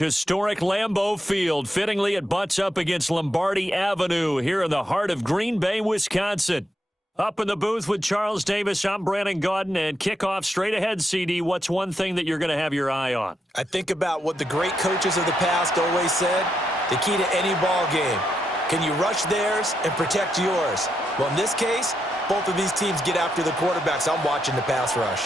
Historic Lambeau Field. Fittingly, it butts up against Lombardi Avenue here in the heart of Green Bay, Wisconsin. Up in the booth with Charles Davis, I'm Brandon Gaudin, and kickoff straight ahead, CD. What's one thing that you're going to have your eye on? I think about what the great coaches of the past always said. The key to any ball game. Can you rush theirs and protect yours? Well, in this case, both of these teams get after the quarterbacks. I'm watching the pass rush.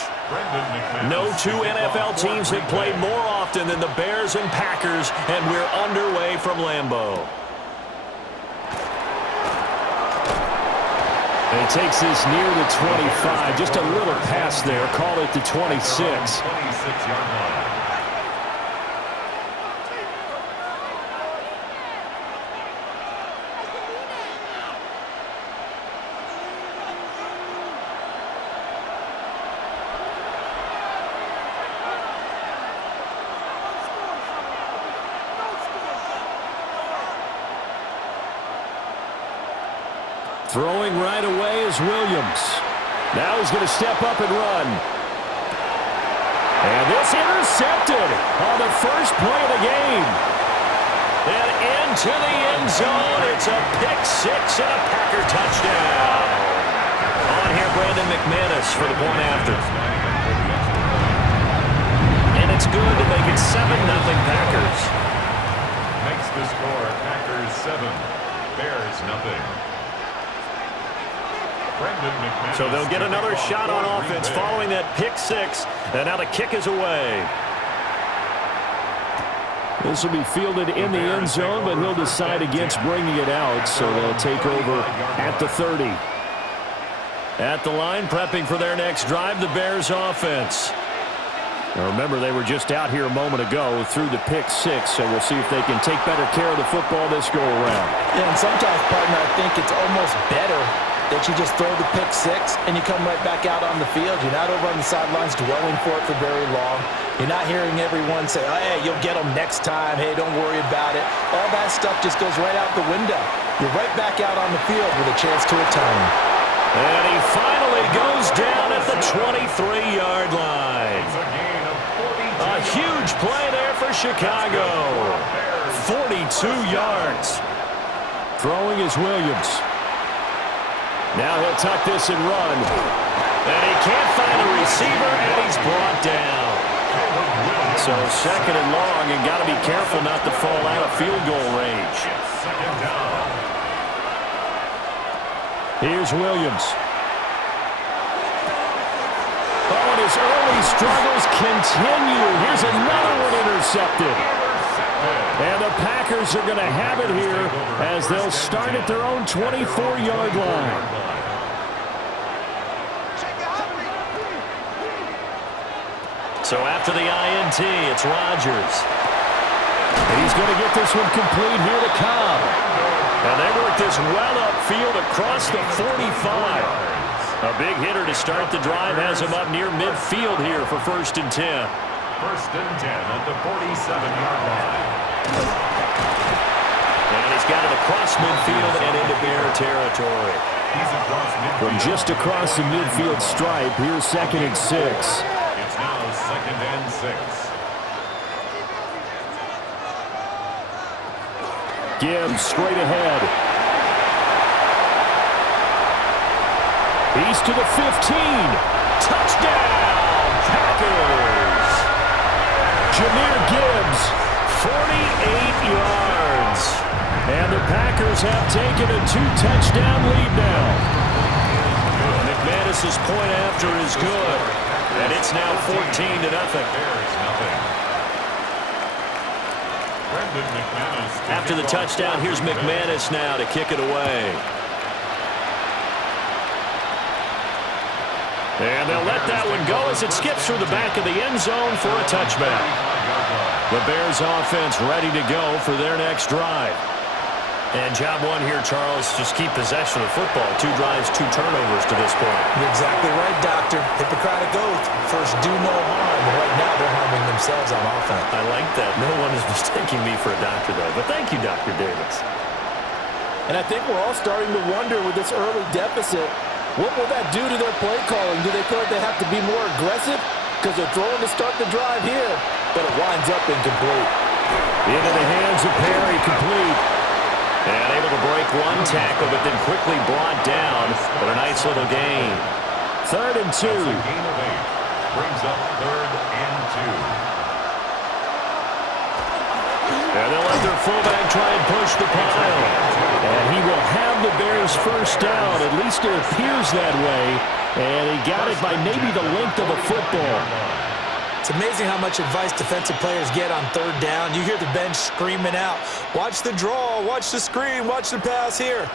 No two NFL teams have played more often than the Bears and Packers, and we're underway from Lambeau. And he takes this near the 25. Just a little pass there. Call it the 26. 26-yard line. Throwing right away is Williams. Now he's going to step up and run. And this intercepted on the first play of the game. And into the end zone. It's a pick six and a Packer touchdown. On here, Brandon McManus for the point after. And it's good to make it 7-0 Packers. Makes the score Packers 7, Bears nothing. So they'll get another shot on offense following that pick six. And now the kick is away. This will be fielded in the end zone, but he'll decide against bringing it out. So they'll take over at the 30. At the line, prepping for their next drive, the Bears offense. Now remember, they were just out here a moment ago through the pick six, so we'll see if they can take better care of the football this go-around. Yeah, and sometimes, partner, I think it's almost better that you just throw the pick six and you come right back out on the field. You're not over on the sidelines dwelling for it for very long. You're not hearing everyone say, oh, hey, you'll get them next time. Hey, don't worry about it. All that stuff just goes right out the window. You're right back out on the field with a chance to atone. And he finally goes down at the 23-yard line. A huge play there for Chicago. 42 yards. Throwing is Williams. Now he'll tuck this and run. And he can't find a receiver, and he's brought down. So second and long, and got to be careful not to fall out of field goal range. Here's Williams. Oh, and his early struggles continue. Here's another one intercepted. And the Packers are going to have it here as they'll start at their own 24-yard line. So after the INT, it's Rodgers. He's going to get this one complete here to Cobb. And they work this well upfield across the 45. A big hitter to start the drive has him up near midfield here for 1st and 10. 1st and 10 at the 47-yard line. And he's got it across midfield and into Bear territory. He's across midfield. From just across the midfield stripe, here's 2nd and 6. It's now 2nd and 6. Gibbs straight ahead. He's to the 15. Touchdown, Packers. Jahmyr Gibbs, 48 yards. And the Packers have taken a 2-touchdown lead now. McManus's point after is good. And it's now 14-0. After the touchdown, here's McManus now to kick it away. And they'll let that one go as it skips through the back of the end zone for a touchback. The Bears offense ready to go for their next drive. And job one here, Charles, just keep possession of the football. 2 drives, 2 turnovers to this point. You're exactly right, Doctor. Hippocratic oath. First, do no harm. And right now, they're harming themselves on offense. I like that. No one is mistaking me for a doctor, though. But thank you, Dr. Davis. And I think we're all starting to wonder with this early deficit, what will that do to their play calling? Do they feel like they have to be more aggressive? Because they're throwing to start the drive here, but it winds up incomplete. Into the hands of Perry, complete. And able to break one tackle, but then quickly brought down for a nice little gain. 3rd and 2. That's a gain of 8. Brings up 3rd and 2. And they'll let their fullback try and push the pile. And he will have the Bears first down. At least it appears that way. And he got it by maybe the length of a football. It's amazing how much advice defensive players get on 3rd down. You hear the bench screaming out, watch the draw, watch the screen, watch the pass here.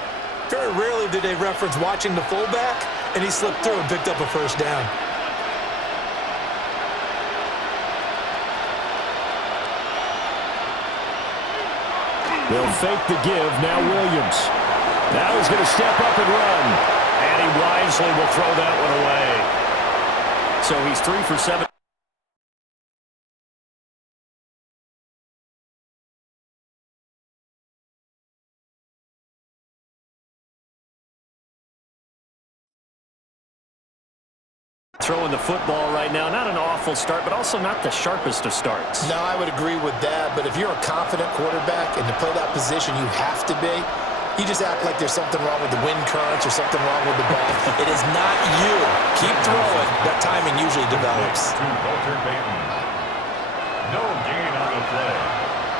Very rarely do they reference watching the fullback, and he slipped through and picked up a first down. They'll fake the give. Now Williams. Now he's going to step up and run. And he wisely will throw that one away. So he's 3 for 7. Throwing the football right now. Not an awful start, but also not the sharpest of starts. No, I would agree with that. But if you're a confident quarterback and to play that position, you have to be. You just act like there's something wrong with the wind currents or something wrong with the ball. It is not you. Keep throwing. That timing usually develops. To Walter Payton. No gain on the play.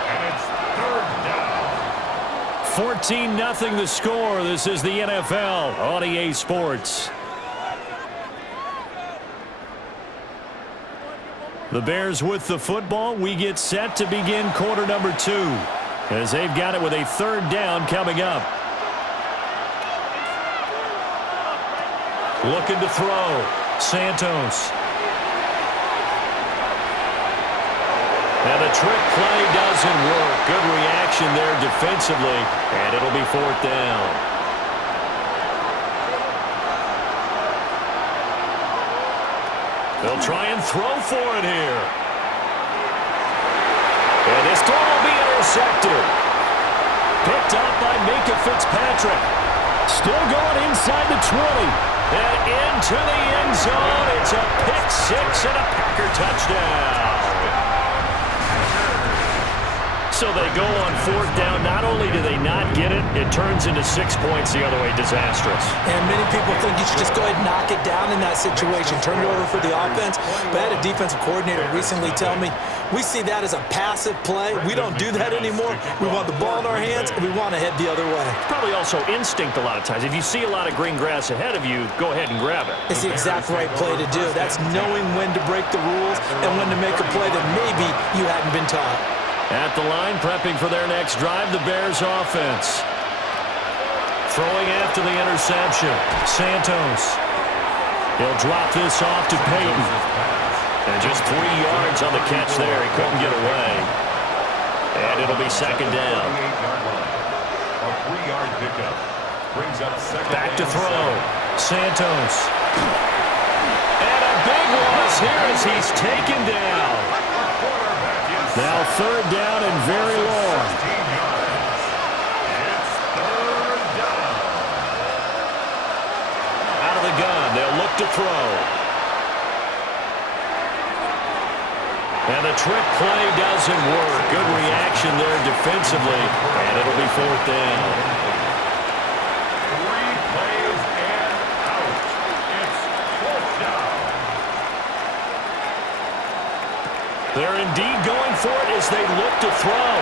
And it's 3rd down. 14-0 the score. This is the NFL on EA Sports. The Bears with the football. We get set to begin quarter number 2 as they've got it with a 3rd down coming up. Looking to throw. Santos. And the trick play doesn't work. Good reaction there defensively, and it'll be 4th down. They'll try and throw for it here. And this throw will be intercepted. Picked up by Minkah Fitzpatrick. Still going inside the 20. And into the end zone. It's a pick 6 and a Packer touchdown. So they go on 4th down. Not only do they not get it, it turns into 6 points the other way. Disastrous. And many people think you should just go ahead and knock it down in that situation. Turn it over for the offense. But I had a defensive coordinator recently tell me, we see that as a passive play. We don't do that anymore. We want the ball in our hands, and we want to head the other way. Probably also instinct a lot of times. If you see a lot of green grass ahead of you, go ahead and grab it. It's the exact right play to do. That's knowing when to break the rules and when to make a play that maybe you hadn't been taught. At the line, prepping for their next drive, the Bears offense. Throwing after the interception. Santos. He'll drop this off to Payton. And just 3 yards on the catch there. He couldn't get away. And it'll be 2nd down. A 3-yard pickup. Brings up 2nd. Back to throw. Santos. And a big loss here as he's taken down. Now 3rd down and very long. It's 3rd down. Out of the gun, they'll look to throw. And the trick play doesn't work. Good reaction there defensively, and it'll be 4th down. 3 plays and out. It's 4th down. They're indeed going for it as they look to throw.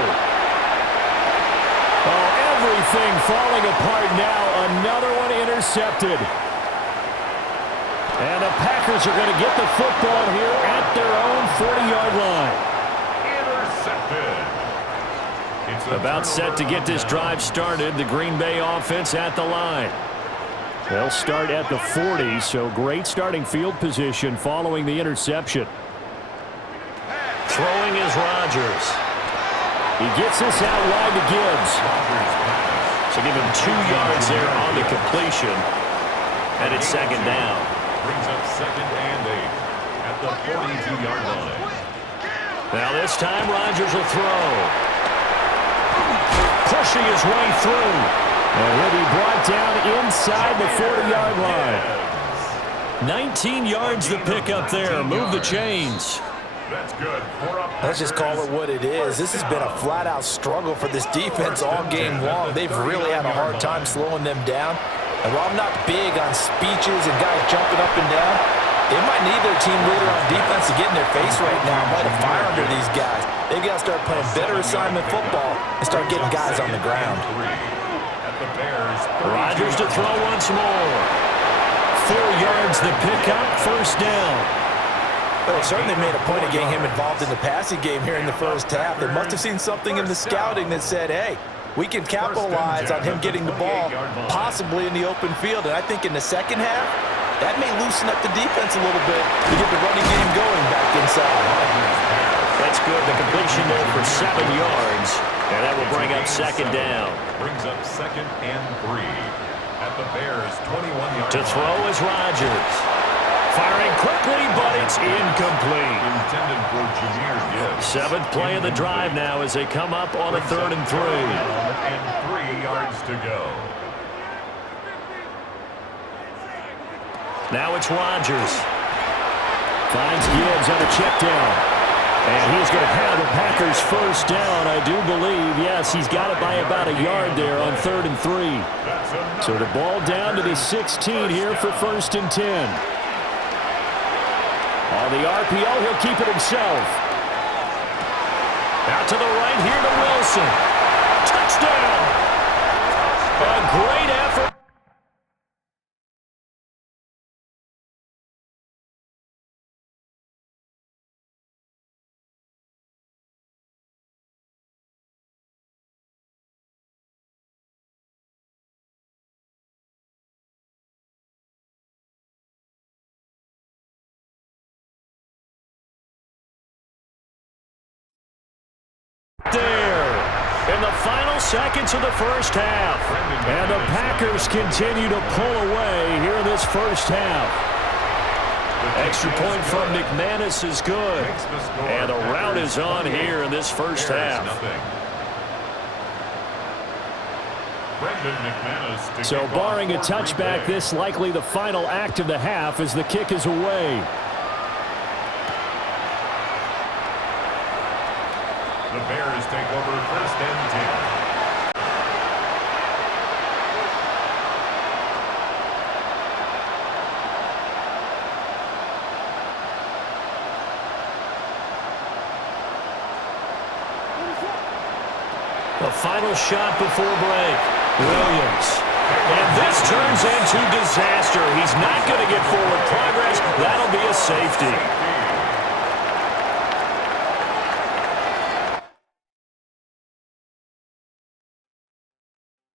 Oh, everything falling apart now. Another one intercepted. And the Packers are going to get the football here at their own 40-yard line. Intercepted. About set to get this drive started. The Green Bay offense at the line. They'll start at the 40, so great starting field position following the interception. Throwing is Rodgers. He gets this out wide to Gibbs. So give him 2 yards there on the completion. And it's 2nd down. Brings up 2nd and 8 at the 42-yard line. Now this time Rodgers will throw. Pushing his way through. And he'll be brought down inside the 40-yard line. 19 yards the pick up there. Move the chains. That's good. Let's just call it what it is. This has been a flat-out struggle for this defense all game long. They've really had a hard time slowing them down. And while I'm not big on speeches and guys jumping up and down, they might need their team leader on defense to get in their face right now, light a fire under these guys. They've got to start playing better assignment football and start getting guys on the ground. Rodgers to throw once more. 4 yards the pickup, first down. Well, they certainly made a point of getting him involved in the passing game here in the first half. They must have seen something in the scouting that said, hey, we can capitalize on him getting the ball, possibly in the open field. And I think in the second half, that may loosen up the defense a little bit to get the running game going back inside. That's good. The completion there for 7 yards. And that will bring up second down. Brings up 2nd and 3 at the Bears' 21-yard To throw is Rodgers. Firing quickly, but it's incomplete. Intended for Jahmyr Gibbs. 7th play of the drive now as they come up on a 3rd and 3. And 3 yards to go. Now it's Rodgers. Finds Gibbs on a check down. And he's going to have the Packers first down, I do believe. Yes, he's got it by about a yard there on 3rd and 3. So the ball down to the 16 here for 1st and 10. On the RPO, he'll keep it himself. Out to the right here to Wilson. Touchdown! A great effort. There in the final seconds of the first half. And the Packers continue to pull away here in this first half. Extra point from McManus is good. And the rout is on here in this first half. So barring a touchback, this likely the final act of the half as the kick is away. The Bears take over 1st and 10. The final shot before break. Williams. And this turns into disaster. He's not going to get forward progress. That'll be a safety.